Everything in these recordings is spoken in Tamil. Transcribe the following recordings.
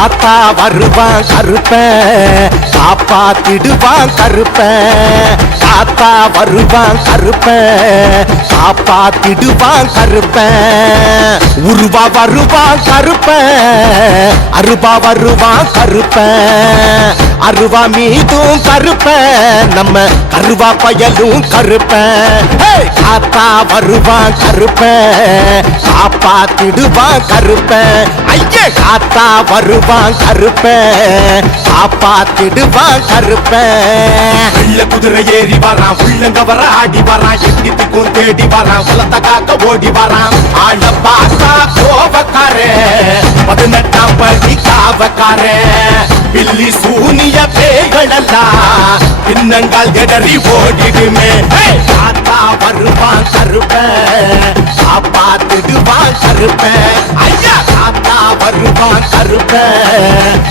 தாத்தா வருவான் கருப்ப காப்பாத்திடுவான் கருப்ப. தாத்தா வருவான் கருப்ப காப்பாத்திடுவான் கருப்ப. உருவா வருவான் கருப்ப அருபா வருவான் கருப்ப. அருவா மீதும் கருப்ப நம்ம கருவா பயலும் கருப்பன் பார்த்தா வருவான் கருப்ப. காப்பாத்திடுவான் கருப்ப. ஐய காத்தா வருவான் கருப்ப. காப்பாத்திடுவான் கருப்ப. வெள்ள குதிரை ஏறி வரான் உள்ளங்க வர ஆடி வரான் எத்திக்கும் தேடி வரான் உலத்த காக்க ஓடி வரான். ஆள பார்த்தா கோபக்காரே பதினெட்டாம் படி காவக்காரே. பில்லி சூனிய பேய்களெல்லாம் பின்னங்கால் எடறி ஓடிடுமே. ஹே! காத்தா வருவான் கருப்பன் காப்பாத்திடுவான் கருப்பன் ஐயா! காத்தா வருவான் கருப்பன்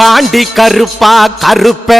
பாண்டி கருப்பா கருப்ப.